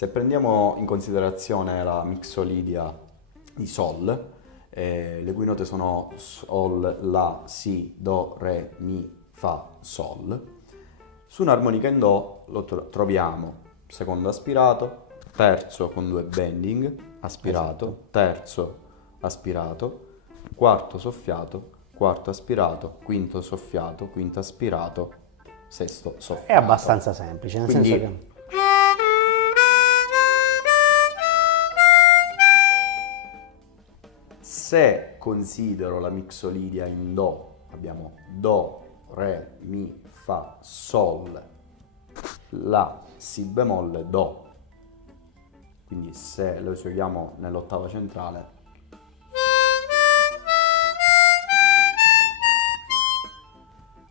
Se prendiamo in considerazione la mixolydia di Sol, le cui note sono Sol, La, Si, Do, Re, Mi, Fa, Sol, su un'armonica in Do troviamo secondo aspirato, terzo con 2 bending, aspirato, Esatto. terzo aspirato, quarto soffiato, quarto aspirato, quinto soffiato, quinto aspirato, sesto soffiato. È abbastanza semplice, nel Quindi senso che se considero la mixolydia in Do, abbiamo Do, Re, Mi, Fa, Sol, La, Si bemolle, Do. Quindi se lo eseguiamo nell'ottava centrale,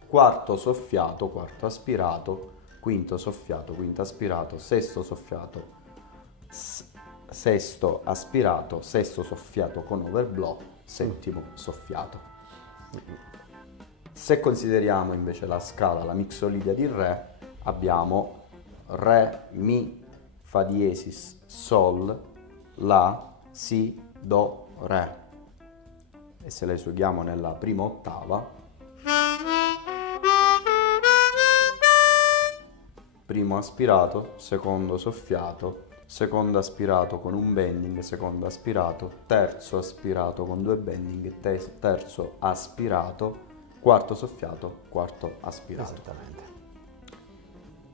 quarto soffiato, quarto aspirato, quinto soffiato, quinto aspirato, sesto soffiato, sesto aspirato, sesto soffiato con overblow, settimo soffiato. Se consideriamo invece la scala, la mixolydia di Re, abbiamo Re, Mi, Fa diesis, Sol, La, Si, Do, Re. E se le eseguiamo nella prima ottava, primo aspirato, secondo soffiato, secondo aspirato con un bending, secondo aspirato, terzo aspirato con 2 bending, terzo aspirato, quarto soffiato, quarto aspirato. esattamente.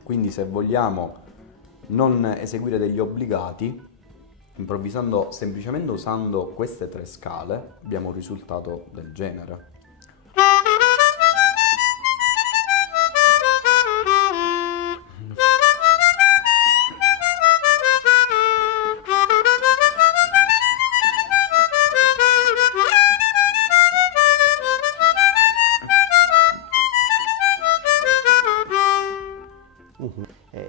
Quindi se vogliamo non eseguire degli obbligati, improvvisando semplicemente usando queste 3 scale, abbiamo un risultato del genere.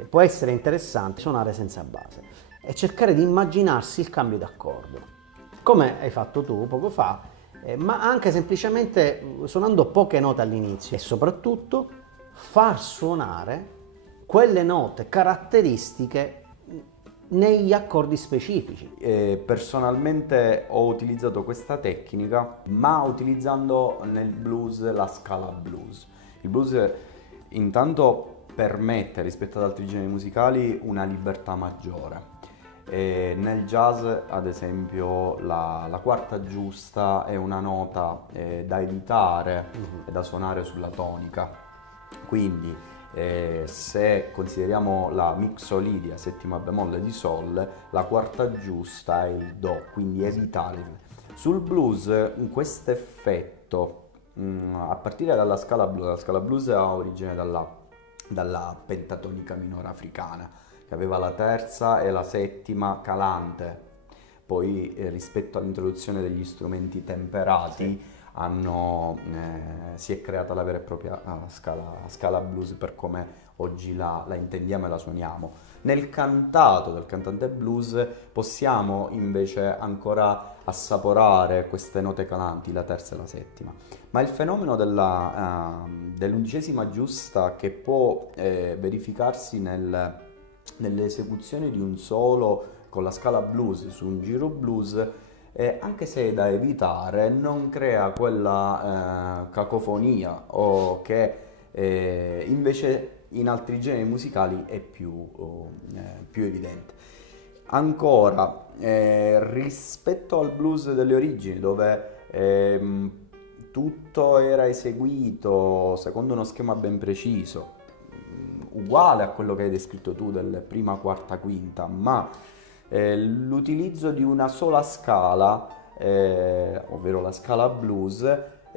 Può essere interessante suonare senza base e cercare di immaginarsi il cambio d'accordo, come hai fatto tu poco fa, ma anche semplicemente suonando poche note all'inizio e soprattutto far suonare quelle note caratteristiche negli accordi specifici. Personalmente ho utilizzato questa tecnica, ma utilizzando nel blues la scala blues. Il blues intanto permette rispetto ad altri generi musicali una libertà maggiore. Nel jazz, ad esempio, la quarta giusta è una nota da evitare e da suonare sulla tonica. Quindi se consideriamo la mixolydia settima bemolle di Sol, la quarta giusta è il Do, quindi evitare. Sul blues questo effetto, a partire dalla scala blues, la scala blues ha origine dalla pentatonica minore africana, che aveva la terza e la settima calante. Poi rispetto all'introduzione degli strumenti temperati si è creata la vera e propria scala blues per come oggi la intendiamo e la suoniamo. Nel cantato del cantante blues possiamo invece ancora assaporare queste note calanti, la terza e la settima. Ma il fenomeno dell'undicesima giusta che può verificarsi nelle esecuzioni di un solo con la scala blues su un giro blues, anche se è da evitare, non crea quella cacofonia o che invece in altri generi musicali è più evidente. Ancora, rispetto al blues delle origini, dove tutto era eseguito secondo uno schema ben preciso, uguale a quello che hai descritto tu del prima, quarta, quinta, ma l'utilizzo di una sola scala, ovvero la scala blues,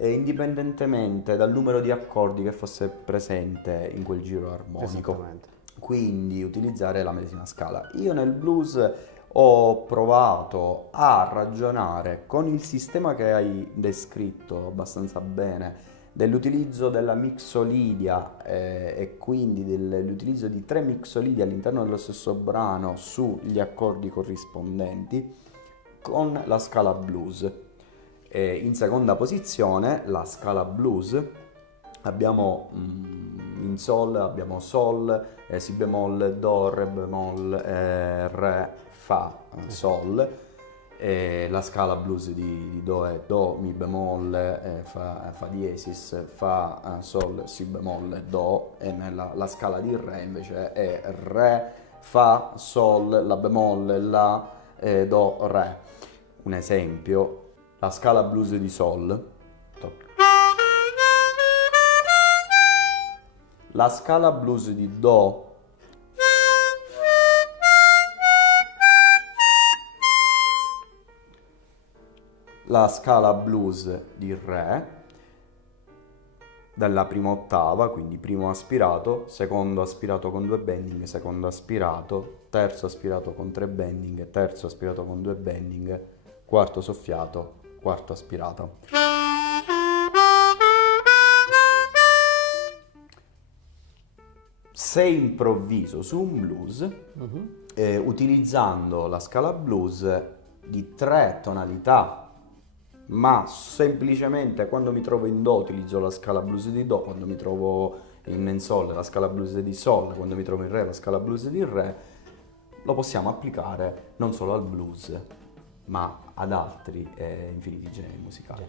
indipendentemente dal numero di accordi che fosse presente in quel giro armonico. Esattamente. Quindi utilizzare la medesima scala. Io nel blues ho provato a ragionare con il sistema che hai descritto abbastanza bene, dell'utilizzo della mixolydia e quindi dell'utilizzo di 3 mixolydi all'interno dello stesso brano sugli accordi corrispondenti con la scala blues. In seconda posizione la scala blues abbiamo in Sol, abbiamo Sol, Si bemolle, Do, Re bemolle, Re, Fa, Sol. La scala blues di Do è Do, Mi bemolle, fa diesis, Fa, Sol, Si bemolle, Do, e la scala di Re invece è Re, Fa, Sol, La bemolle, La, Do, Re. Un esempio, la scala blues di Sol. La scala blues di Do la scala blues di Re dalla prima ottava, quindi primo aspirato, secondo aspirato con 2 bending, secondo aspirato, terzo aspirato con 3 bending, terzo aspirato con 2 bending, quarto soffiato, quarto aspirato. Se improvviso su un blues, utilizzando la scala blues di 3 tonalità, ma semplicemente quando mi trovo in Do utilizzo la scala blues di Do, quando mi trovo in Sol la scala blues di Sol, quando mi trovo in Re la scala blues di Re, lo possiamo applicare non solo al blues, ma ad altri infiniti generi musicali.